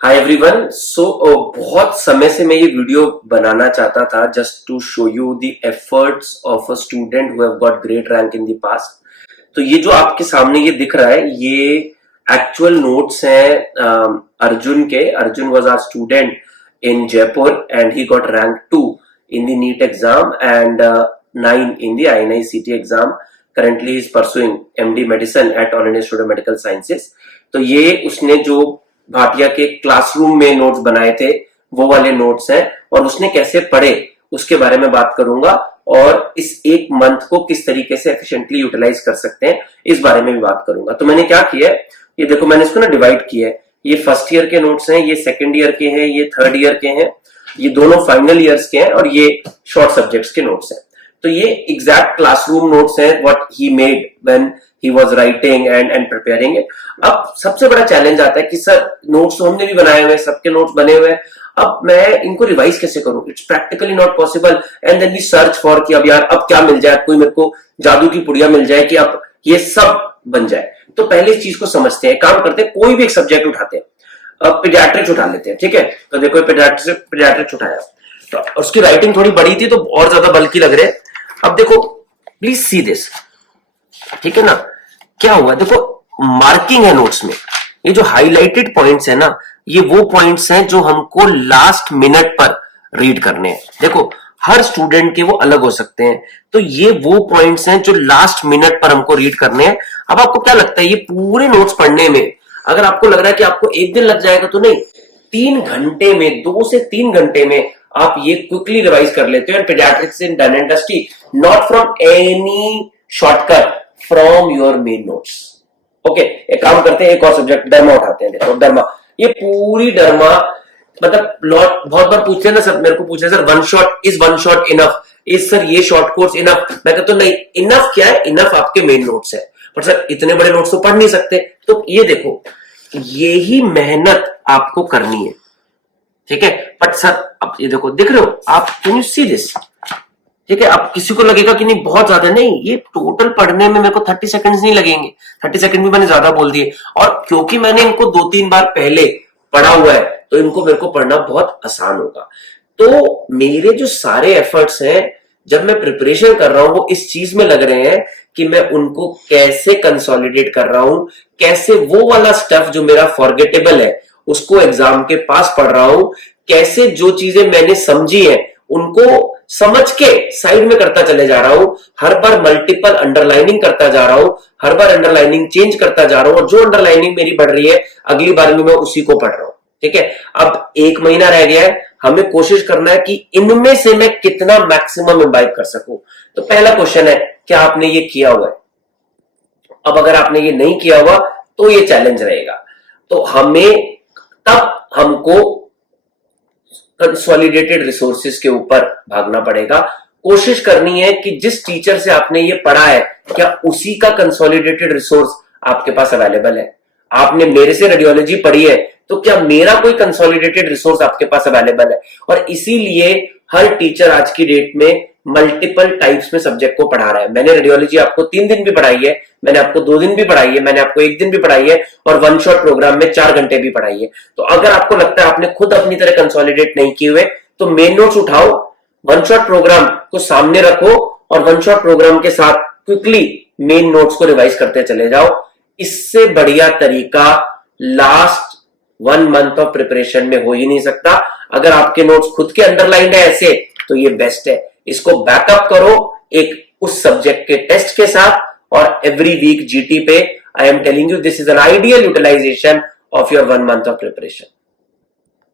Hi everyone. बहुत समय से मैं ये वीडियो बनाना चाहता था just to show you the efforts of a student who have got great rank in the past. तो ये जो आपके सामने ये दिख रहा है ये एक्चुअल नोट्स हैं अर्जुन के। Arjun was our student in Jaipur and he got rank 2 in the NEET exam and 9 in the INICET exam. Currently he is pursuing MD Medicine at All India Institute of Medical Sciences. तो ये उसने जो भाटिया के classroom में notes बनाए थे वो वाले नोट्स हैं और उसने कैसे पढ़े उसके बारे में बात करूंगा और इस एक मंथ को किस तरीके से एफिशिएंटली यूटिलाइज कर सकते हैं इस बारे में भी बात करूंगा। तो मैंने क्या किया है, ये देखो मैंने इसको ना डिवाइड किया है। ये फर्स्ट ईयर के नोट्स हैं, ये सेकेंड ईयर के हैं, ये थर्ड ईयर के हैं, ये दोनों फाइनल ईयर्स के हैं और ये शॉर्ट सब्जेक्ट्स के नोट्स हैं। तो ये एग्जैक्ट क्लासरूम नोट्स हैं what he made when he was writing and preparing it. अब सबसे बड़ा चैलेंज आता है कि सर नोट्स तो हमने भी बनाए हुए हैं, सबके नोट्स बने हुए हैं, अब मैं इनको रिवाइज कैसे करूं? It's practically not possible. And then we search for कि अब यार अब क्या मिल जाए, कोई मेरे को जादू की पुड़िया मिल जाए कि अब ये सब बन जाए। तो पहले इस चीज को समझते हैं, काम करते हैं, कोई भी एक सब्जेक्ट उठाते हैं। अब पीडियाट्रिक्स उठा लेते हैं, ठीक है? तो देखो पीडियाट्रिक्स उठाया तो उसकी राइटिंग थोड़ी बड़ी थी तो और ज्यादा बल्कि लग रहे। अब देखो प्लीज सी दिस, ठीक है ना? क्या हुआ देखो, मार्किंग है नोट्स में, ये जो हाईलाइटेड पॉइंट्स है ना ये वो पॉइंट्स हैं जो हमको लास्ट मिनट पर रीड करने हैं। देखो हर स्टूडेंट के वो अलग हो सकते हैं, तो ये वो पॉइंट्स हैं जो लास्ट मिनट पर हमको रीड करने हैं। अब आपको क्या लगता है ये पूरे नोट्स पढ़ने में अगर आपको लग रहा है कि आपको एक दिन लग जाएगा तो नहीं, 3 घंटे में, 2 से 3 घंटे में आप ये क्विकली रिवाइज कर लेते हो। And paediatrics in done and dusty, not from any shortcut, from your main notes. Okay, एक काम करते हैं, एक और सब्जेक्ट डर्मा उठाते हैं। देखो डर्मा, ये पूरी डर्मा मतलब बहुत बार पूछते हैं ना सर, मेरे को पूछते हैं sir one shot enough, is sir ये शॉर्ट कोर्स इनफ? मैं कहता हूं नहीं, इनफ क्या है, इनफ आपके मेन नोट्स है, पर सर इतने बड़े नोट्स तो पढ़ नहीं सकते। तो ये देखो यही मेहनत आपको करनी है, ठीक है? बट सर अब ये देखो, दिख रहे हो आप, कैन यू सी दिस? ठीक है, अब किसी को लगेगा कि नहीं बहुत ज्यादा, नहीं, ये टोटल पढ़ने में मेरे को 30 सेकंड्स नहीं लगेंगे। 30 सेकंड भी मैंने ज्यादा बोल दिए, और क्योंकि मैंने इनको 2-3 बार पहले पढ़ा हुआ है तो इनको मेरे को पढ़ना बहुत आसान होगा। तो मेरे जो सारे एफर्ट्स हैं जब मैं प्रिपरेशन कर रहा हूं वो इस चीज में लग रहे हैं कि मैं उनको कैसे कंसोलिडेट कर रहा हूं, कैसे वो वाला स्टफ जो मेरा फॉरगेटेबल है उसको एग्जाम के पास पढ़ रहा हूं, कैसे जो चीजें मैंने समझी है उनको समझ के साइड में करता चले जा रहा हूं, हर बार मल्टीपल अंडरलाइनिंग करता जा रहा हूं, हर बार अंडरलाइनिंग चेंज करता जा रहा हूं, और जो अंडरलाइनिंग मेरी बढ़ रही है अगली बार में मैं उसी को पढ़ रहा हूं। ठीक है, अब 1 महीना रह गया है, हमें कोशिश करना है कि इनमें से मैं कितना मैक्सिमम इम्बाइब कर सकूं। तो पहला क्वेश्चन है, क्या आपने ये किया हुआ है? अब अगर आपने ये नहीं किया हुआ तो ये चैलेंज रहेगा। तो हमको कंसोलिडेटेड रिसोर्सेज के ऊपर भागना पड़ेगा। कोशिश करनी है कि जिस टीचर से आपने ये पढ़ा है क्या उसी का कंसोलिडेटेड रिसोर्स आपके पास अवेलेबल है। आपने मेरे से रेडियोलॉजी पढ़ी है तो क्या मेरा कोई कंसोलिडेटेड रिसोर्स आपके पास अवेलेबल है? और इसीलिए हर टीचर आज की डेट में मल्टीपल टाइप्स में सब्जेक्ट को पढ़ा रहा है। मैंने रेडियोलॉजी आपको 3 दिन भी पढ़ाई है, मैंने आपको 2 दिन भी पढ़ाई है, मैंने आपको 1 दिन भी पढ़ाई है, और 1 शॉट प्रोग्राम में 4 घंटे भी पढ़ाई है। तो अगर आपको लगता है आपने खुद अपनी तरह कंसोलिडेट नहीं किए हुए तो मेन नोट्स उठाओ, 1 शॉट प्रोग्राम को सामने रखो और 1 शॉट प्रोग्राम के साथ क्विकली मेन नोट्स को रिवाइज करते चले जाओ। इससे बढ़िया तरीका लास्ट 1 मंथ ऑफ प्रिपरेशन में हो ही नहीं सकता। अगर आपके नोट्स खुद के अंडरलाइंड है ऐसे तो ये बेस्ट है। इसको बैकअप करो एक उस सब्जेक्ट के टेस्ट के साथ, और एवरी वीक जीटी पे I am telling you this is an ideal utilisation of your 1 month of preparation.